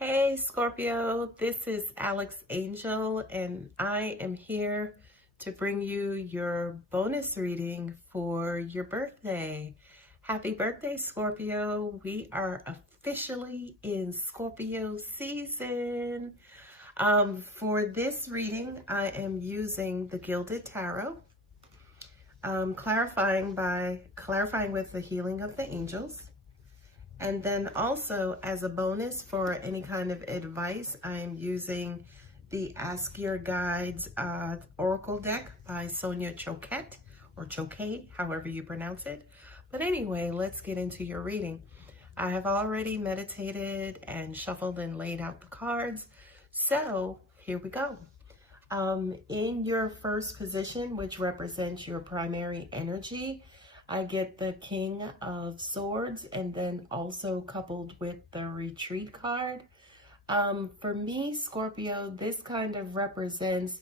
Hey Scorpio, this is Alex Angel, and I am here to bring you your bonus reading for your birthday. Happy birthday, Scorpio. We are officially in Scorpio season. For this reading, I am using the Gilded Tarot, clarifying with the healing of the angels. And then also as a bonus for any kind of advice, I am using the Ask Your Guides Oracle deck by Sonia Choquette, or Choquette, however you pronounce it. But anyway, let's get into your reading. I have already meditated and shuffled and laid out the cards. So here we go. In your first position, which represents your primary energy, I get the King of Swords, and then also coupled with the Retreat card. For me, Scorpio, this kind of represents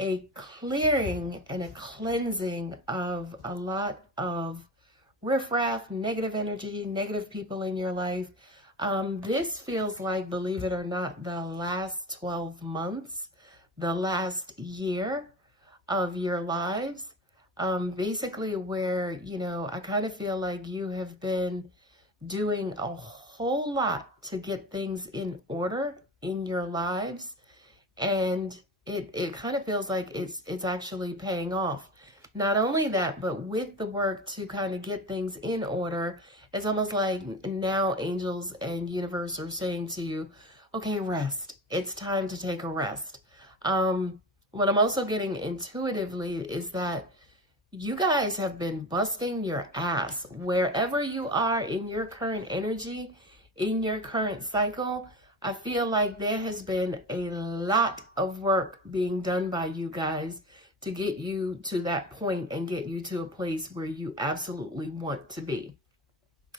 a clearing and a cleansing of a lot of riffraff, negative energy, negative people in your life. This feels like, believe it or not, the last 12 months, the last year of your lives. Basically where, I kind of feel like you have been doing a whole lot to get things in order in your lives. And it kind of feels like it's actually paying off. Not only that, but with the work to kind of get things in order, it's almost like now angels and universe are saying to you, okay, rest. It's time to take a rest. What I'm also getting intuitively is that you guys have been busting your ass wherever you are in your current energy, in your current cycle. I feel like there has been a lot of work being done by you guys to get you to that point and get you to a place where you absolutely want to be.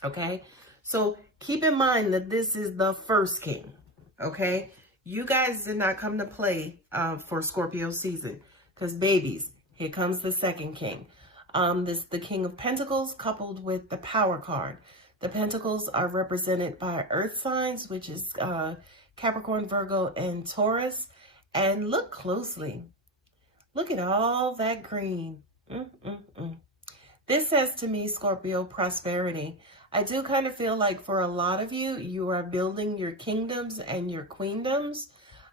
Okay? So keep in mind that this is the first king. Okay? You guys did not come to play for Scorpio season, because babies, here comes the second king. This the King of Pentacles coupled with the Power card. The Pentacles are represented by earth signs, which is Capricorn, Virgo, and Taurus. And look closely. Look at all that green. This says to me, Scorpio, prosperity. I do kind of feel like for a lot of you, you are building your kingdoms and your queendoms.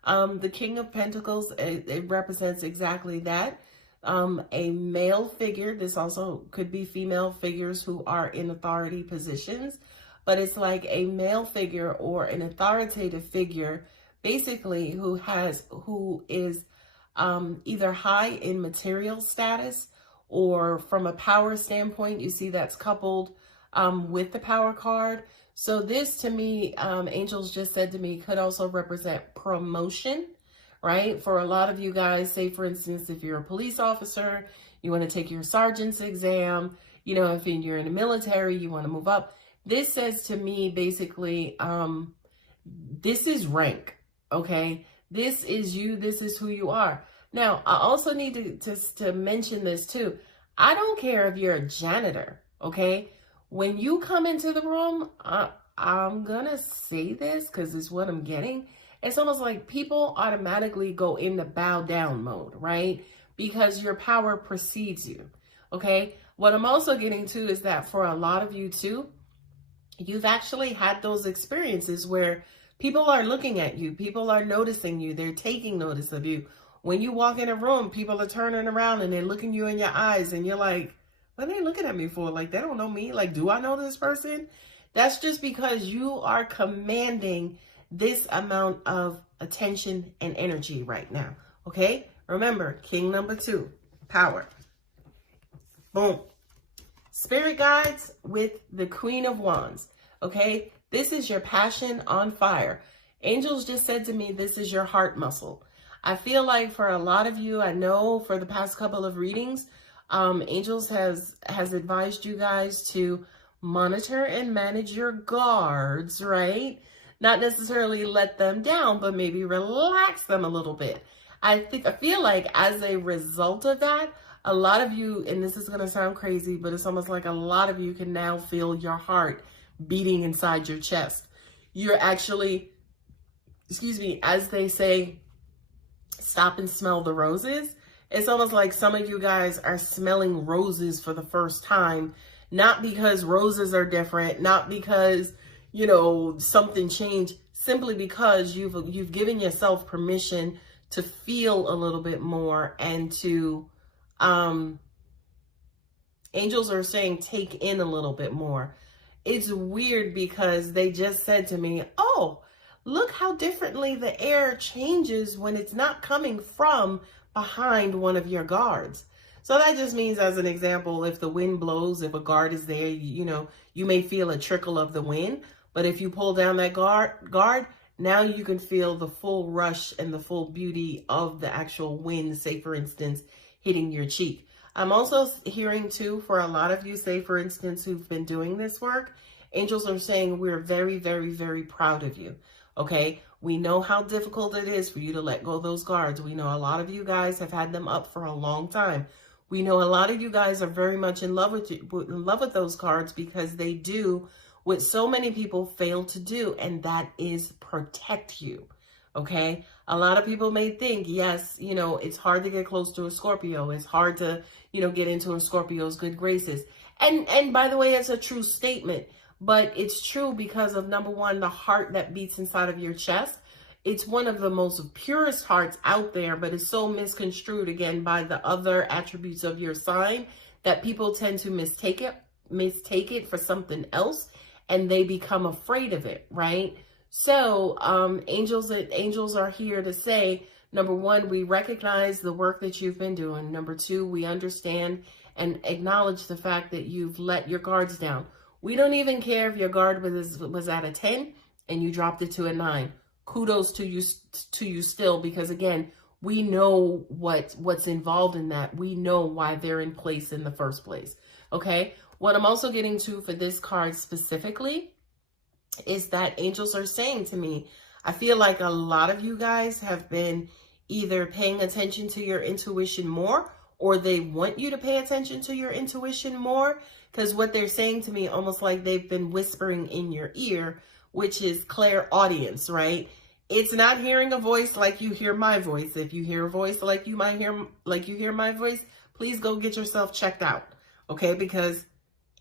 The King of Pentacles, it represents exactly that. A male figure. This also could be female figures who are in authority positions, but it's like a male figure or an authoritative figure, basically who is either high in material status, or from a power standpoint, you see that's coupled with the Power card. So this, to me, angels just said to me, could also represent promotion, right? For a lot of you guys, say for instance, if you're a police officer, you want to take your sergeant's exam, if you're in the military, you want to move up. This says to me, basically, this is rank, okay? This is you, this is who you are. Now, I also need to mention this too. I don't care if you're a janitor, okay? When you come into the room, I'm gonna say this because it's what I'm getting. It's almost like people automatically go into bow down mode, right? Because your power precedes you, okay? What I'm also getting to is that for a lot of you too, you've actually had those experiences where people are looking at you, people are noticing you, they're taking notice of you. When you walk in a room, people are turning around and they're looking you in your eyes and you're like, what are they looking at me for? Like, they don't know me. Like, do I know this person? That's just because you are commanding this amount of attention and energy right now, okay? Remember, king number 2, power. Boom. Spirit guides with the Queen of Wands, okay? This is your passion on fire. Angels just said to me, this is your heart muscle. I feel like for a lot of you, I know for the past couple of readings, Angels has advised you guys to monitor and manage your guards, right? Not necessarily let them down, but maybe relax them a little bit. I feel like as a result of that, a lot of you, and this is going to sound crazy, but it's almost like a lot of you can now feel your heart beating inside your chest. You're actually excuse me, as they say, stop and smell the roses. It's almost like some of you guys are smelling roses for the first time, not because roses are different, not because, you know, something changed, simply because you've given yourself permission to feel a little bit more and to, angels are saying take in a little bit more. It's weird because they just said to me, oh, look how differently the air changes when it's not coming from behind one of your guards. So that just means, as an example, if the wind blows, if a guard is there, you know, you may feel a trickle of the wind. But if you pull down that guard, now you can feel the full rush and the full beauty of the actual wind, say, for instance, hitting your cheek. I'm also hearing too, for a lot of you, say, for instance, who've been doing this work, angels are saying we're very, very, very proud of you. Okay, we know how difficult it is for you to let go of those guards. We know a lot of you guys have had them up for a long time. We know a lot of you guys are very much in love with those cards, because they do what so many people fail to do, and that is protect you. Okay, a lot of people may think, yes, you know, it's hard to get close to a Scorpio. It's hard to, you know, get into a Scorpio's good graces. And by the way, it's a true statement. But it's true because of, number one, the heart that beats inside of your chest. It's one of the most purest hearts out there, but it's so misconstrued, again, by the other attributes of your sign, that people tend to mistake it for something else, and they become afraid of it, right? So angels are here to say, number one, we recognize the work that you've been doing. Number two, we understand and acknowledge the fact that you've let your guards down. We don't even care if your guard was at a 10 and you dropped it to a 9. Kudos to you still, because again, we know what's involved in that. We know why they're in place in the first place. Okay. What I'm also getting to for this card specifically is that angels are saying to me, I feel like a lot of you guys have been either paying attention to your intuition more, or they want you to pay attention to your intuition more. Because what they're saying to me, almost like they've been whispering in your ear, which is clairaudience, right? It's not hearing a voice like you hear my voice. If you hear a voice like you hear my voice, please go get yourself checked out, okay? Because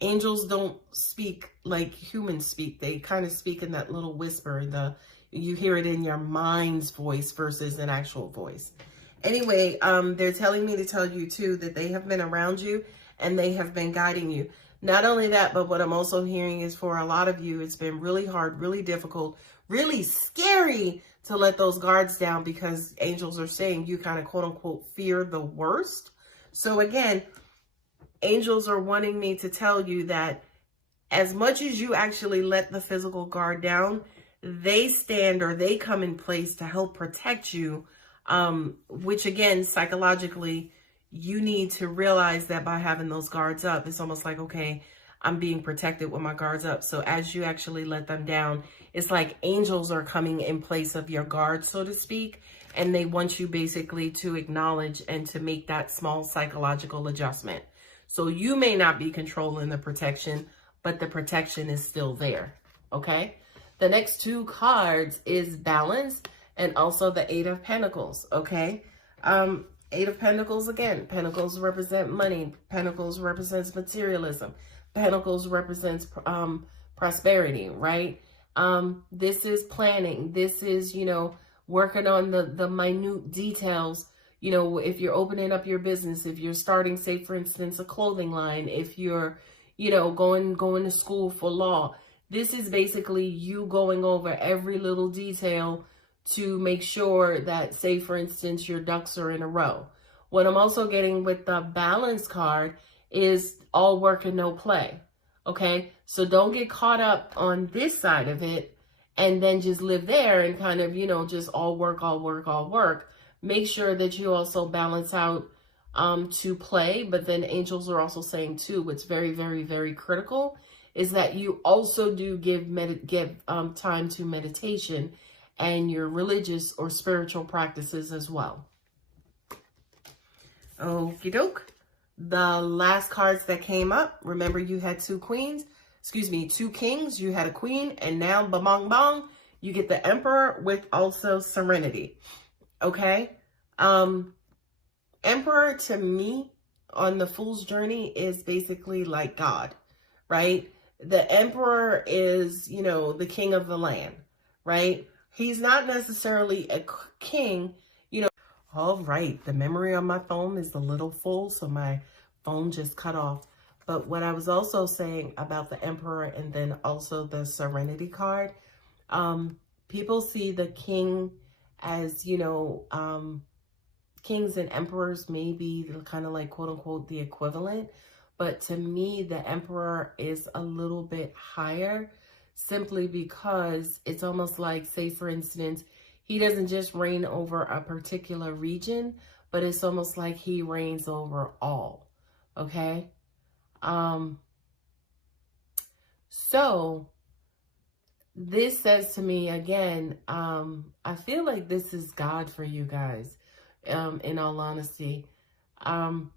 angels don't speak like humans speak. They kind of speak in that little whisper. You hear it in your mind's voice versus an actual voice. Anyway, they're telling me to tell you too that they have been around you and they have been guiding you. Not only that, but what I'm also hearing is, for a lot of you, it's been really hard, really difficult, really scary to let those guards down, because angels are saying you kind of, quote unquote, fear the worst. So again, angels are wanting me to tell you that as much as you actually let the physical guard down, they stand, or they come in place to help protect you, which again, psychologically, you need to realize that by having those guards up, it's almost like, okay, I'm being protected with my guards up. So as you actually let them down, it's like angels are coming in place of your guards, so to speak. And they want you basically to acknowledge and to make that small psychological adjustment. So you may not be controlling the protection, but the protection is still there. Okay. The next two cards is balance and also the 8 of Pentacles. Okay. 8 of Pentacles, again, Pentacles represent money. Pentacles represents materialism. Pentacles represents prosperity, right? This is planning. This is, you know, working on the minute details. You know, if you're opening up your business, if you're starting, say, for instance, a clothing line, if you're, you know, going to school for law, this is basically you going over every little detail to make sure that, say, for instance, your ducks are in a row. What I'm also getting with the balance card is all work and no play. Okay, so don't get caught up on this side of it and then just live there and kind of, you know, just all work, all work, all work. Make sure that you also balance out to play. But then angels are also saying too, what's very, very, very critical is that you also do give time to meditation and your religious or spiritual practices as well. Okie doke. The last cards that came up, remember you had two kings, you had a queen, and now bong bong, You get the Emperor with also Serenity. Okay? Emperor to me on the Fool's Journey is basically like God, right? The Emperor is, you know, the king of the land, right? He's not necessarily a king, you know. All right, the memory on my phone is a little full, so my phone just cut off. But what I was also saying about the Emperor and then also the Serenity card, people see the king as, you know, kings and emperors may be kind of like quote unquote the equivalent, but to me the emperor is a little bit higher simply because it's almost like, say for instance, he doesn't just reign over a particular region, but it's almost like he reigns over all. Okay, so this says to me again, I feel like this is God for you guys. In all honesty, the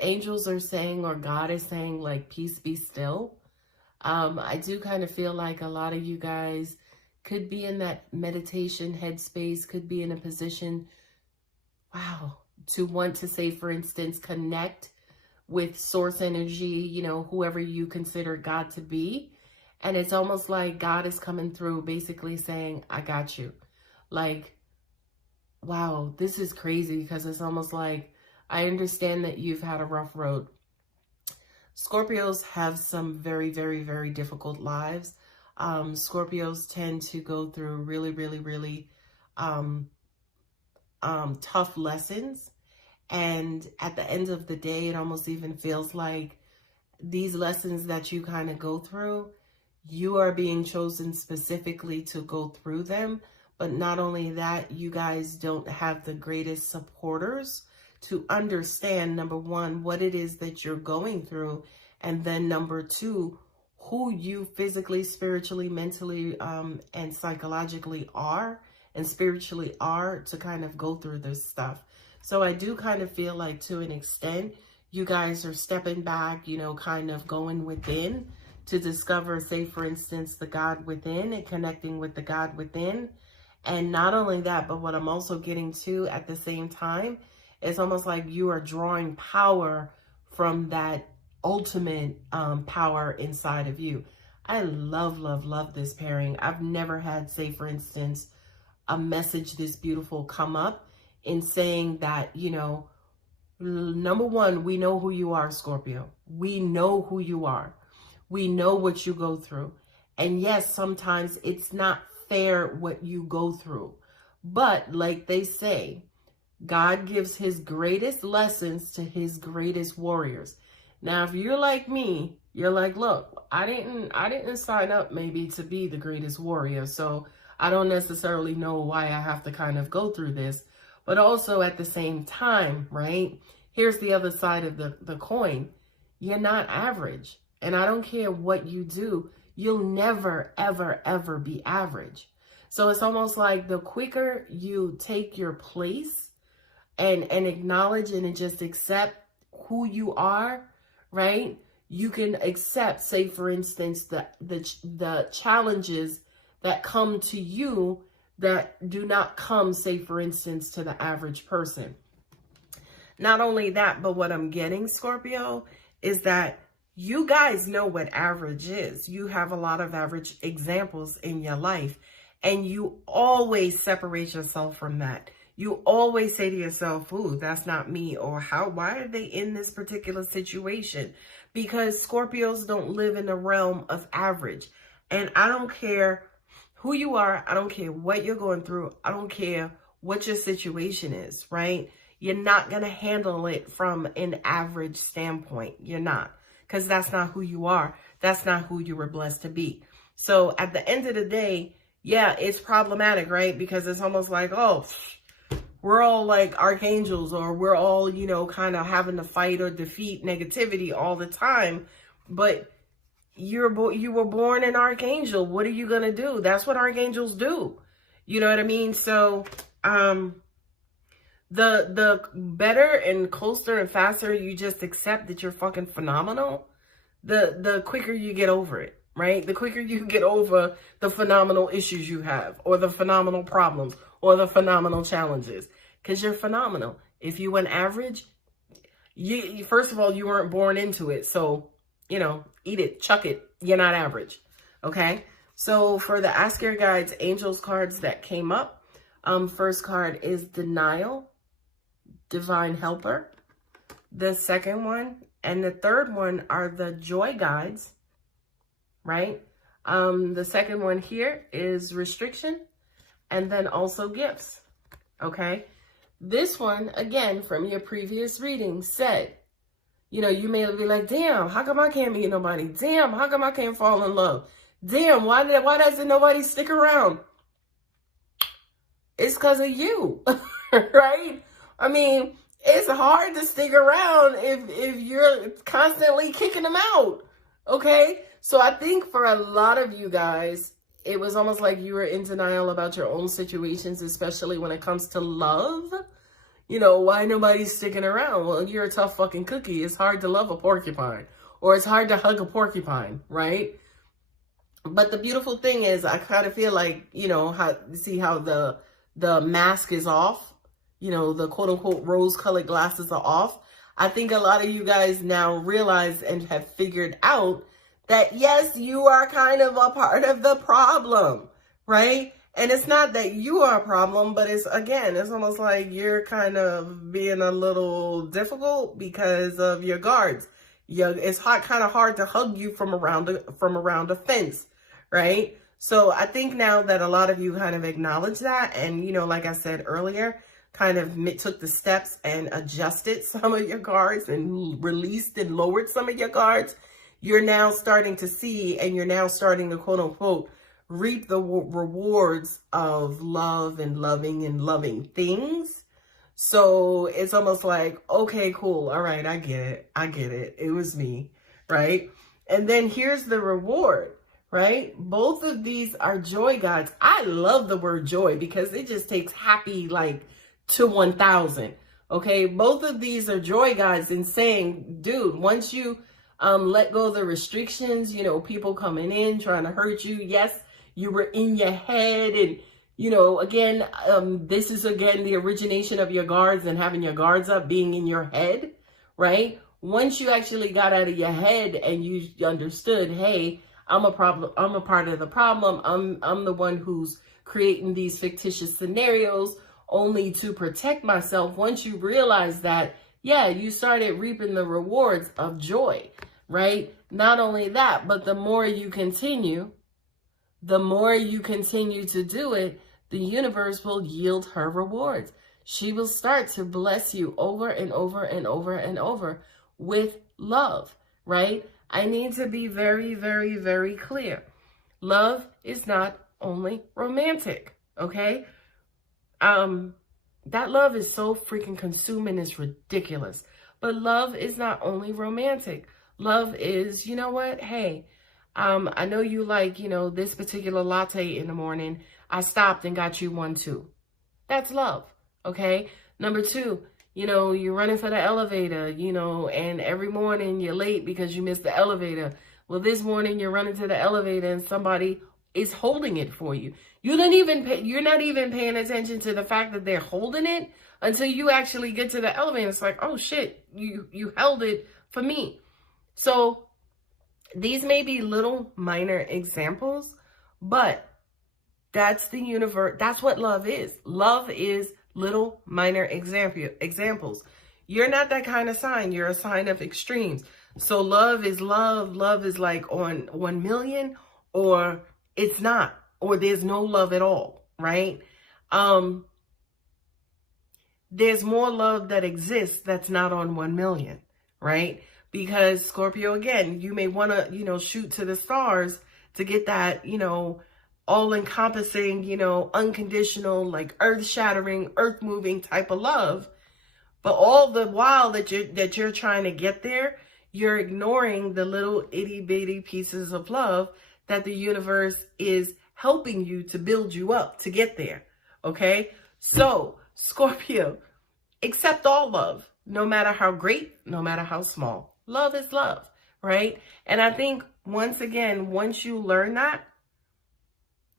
angels are saying, or God is saying, like, peace be still. I do kind of feel like a lot of you guys could be in that meditation headspace, could be in a position, wow, to want to, say, for instance, connect with source energy, you know, whoever you consider God to be. And it's almost like God is coming through basically saying, I got you. Like, wow, this is crazy because it's almost like, I understand that you've had a rough road. Scorpios have some very, very, very difficult lives. Scorpios tend to go through really, really, really tough lessons. And at the end of the day, it almost even feels like these lessons that you kind of go through, you are being chosen specifically to go through them. But not only that, you guys don't have the greatest supporters to understand, number one, what it is that you're going through. And then number two, who you physically, spiritually, mentally, and psychologically are and spiritually are to kind of go through this stuff. So I do kind of feel like to an extent, you guys are stepping back, you know, kind of going within to discover, say, for instance, the God within and connecting with the God within. And not only that, but what I'm also getting to at the same time, it's almost like you are drawing power from that ultimate power inside of you. I love, love, love this pairing. I've never had, say, for instance, a message this beautiful come up in saying that, you know, number one, we know who you are, Scorpio. We know who you are. We know what you go through. And yes, sometimes it's not fair what you go through. But like they say, God gives his greatest lessons to his greatest warriors. Now, if you're like me, you're like, look, I didn't sign up maybe to be the greatest warrior. So I don't necessarily know why I have to kind of go through this. But also at the same time, right? Here's the other side of the coin. You're not average. And I don't care what you do. You'll never, ever, ever be average. So it's almost like the quicker you take your place and acknowledge and just accept who you are, right? You can accept, say, for instance, the challenges that come to you that do not come, say, for instance, to the average person. Not only that, but what I'm getting, Scorpio, is that you guys know what average is. You have a lot of average examples in your life, and you always separate yourself from that. You always say to yourself, ooh, that's not me, or why are they in this particular situation? Because Scorpios don't live in the realm of average. And I don't care who you are. I don't care what you're going through. I don't care what your situation is, right? You're not going to handle it from an average standpoint. You're not. Because that's not who you are. That's not who you were blessed to be. So at the end of the day, yeah, it's problematic, right? Because it's almost like, oh, we're all like archangels, or we're all, you know, kind of having to fight or defeat negativity all the time. But you were born an archangel. What are you going to do? That's what archangels do. You know what I mean? So the better and closer and faster you just accept that you're fucking phenomenal, the quicker you get over it, right? The quicker you get over the phenomenal issues you have, or the phenomenal problems, or the phenomenal challenges, because you're phenomenal. If you went average, you first of all, you weren't born into it. So, eat it, chuck it. You're not average. Okay. So for the Ask Your Guides Angels cards that came up, first card is Denial, Divine Helper. The second one and the third one are the Joy Guides, right? The second one here is Restriction, and then also Gifts. Okay. This one, again, from your previous reading said, you may be like, damn, how come I can't meet nobody? Damn, how come I can't fall in love? Damn, why doesn't nobody stick around? It's because of you, right? I mean, it's hard to stick around if you're constantly kicking them out, okay? So I think for a lot of you guys, it was almost like you were in denial about your own situations, especially when it comes to love. Why nobody's sticking around? Well, you're a tough fucking cookie. It's hard to love a porcupine, or it's hard to hug a porcupine, right? But the beautiful thing is, I kind of feel like, how the mask is off, the quote unquote rose-colored glasses are off. I think a lot of you guys now realize and have figured out that, yes, you are kind of a part of the problem, right? And it's not that you are a problem, but it's almost like you're kind of being a little difficult because of your guards. It's kind of hard to hug you from around a fence, right? So I think now that a lot of you kind of acknowledge that, and, like I said earlier, kind of took the steps and adjusted some of your guards and released and lowered some of your guards, you're now starting to see, and you're now starting to quote unquote reap the rewards of love and loving things. So it's almost like, okay, cool. All right. I get it. It was me. Right. And then here's the reward, right? Both of these are joy guides. I love the word joy because it just takes happy, like, to 1,000. Okay. Both of these are joy guides in saying, dude, once you let go of the restrictions, people coming in, trying to hurt you. Yes, you were in your head, and, again, this is, again, the origination of your guards and having your guards up, being in your head, right? Once you actually got out of your head and you understood, hey, I'm a problem. I'm a part of the problem. I'm the one who's creating these fictitious scenarios only to protect myself. Once you realize that, yeah, you started reaping the rewards of joy, right? Not only that, but the more you continue to do it, the universe will yield her rewards. She will start to bless you over and over and over and over with love, right? I need to be very, very, very clear. Love is not only romantic, okay? That love is so freaking consuming, it's ridiculous. But love is not only romantic. Love is, you know what? Hey, I know you like, this particular latte in the morning. I stopped and got you one too. That's love, okay? Number two, you're running for the elevator, and every morning you're late because you missed the elevator. Well, this morning you're running to the elevator and somebody is holding it for you. You're not even paying attention to the fact that they're holding it until you actually get to the elevator. It's like, oh shit, you held it for me. So these may be little minor examples, but that's the universe. That's what love is. Love is little minor examples. You're not that kind of sign. You're a sign of extremes. So love is love. Love is like on 1 million, or it's not, or there's no love at all, right? There's more love that exists that's not on 1 million, right? Because Scorpio, again, you may want to, shoot to the stars to get that, all-encompassing, unconditional, like earth-shattering, earth-moving type of love. But all the while that you're trying to get there, you're ignoring the little itty-bitty pieces of love that the universe is helping you to build you up to get there, okay? So, Scorpio, accept all love, no matter how great, no matter how small. Love is love, right? And I think once again, once you learn that,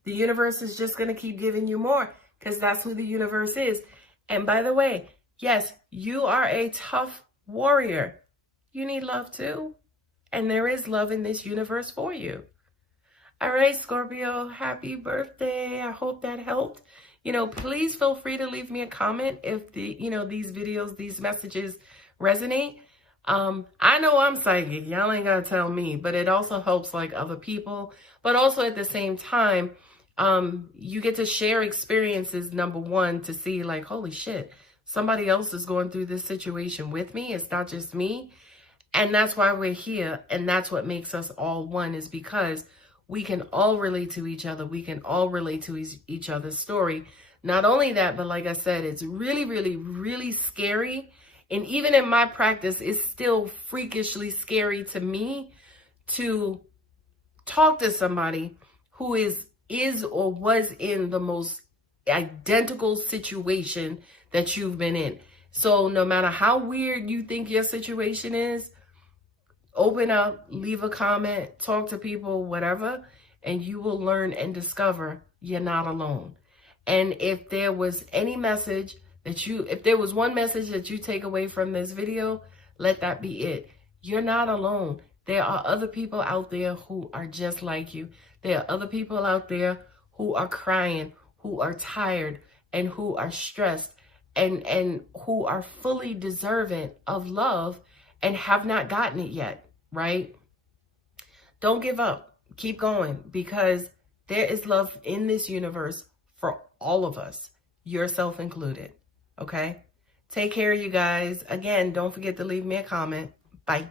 the universe is just going to keep giving you more because that's who the universe is. And by the way, yes, you are a tough warrior. You need love too. And there is love in this universe for you. All right, Scorpio, happy birthday. I hope that helped. Please feel free to leave me a comment if these videos, these messages resonate. I know I'm psychic. Y'all ain't gotta tell me, but it also helps like other people. But also at the same time, you get to share experiences, number one, to see like, holy shit, somebody else is going through this situation with me. It's not just me. And that's why we're here. And that's what makes us all one, is because we can all relate to each other. We can all relate to each other's story. Not only that, but like I said, it's really, really, really scary. And even in my practice, it's still freakishly scary to me to talk to somebody who is or was in the most identical situation that you've been in. So no matter how weird you think your situation is, open up, leave a comment, talk to people, whatever, and you will learn and discover you're not alone. And if there was any message if there was one message that you take away from this video, let that be it. You're not alone. There are other people out there who are just like you. There are other people out there who are crying, who are tired, and who are stressed, and who are fully deserving of love and have not gotten it yet, right? Don't give up. Keep going, because there is love in this universe for all of us, yourself included. Okay? Take care, you guys. Again, don't forget to leave me a comment. Bye.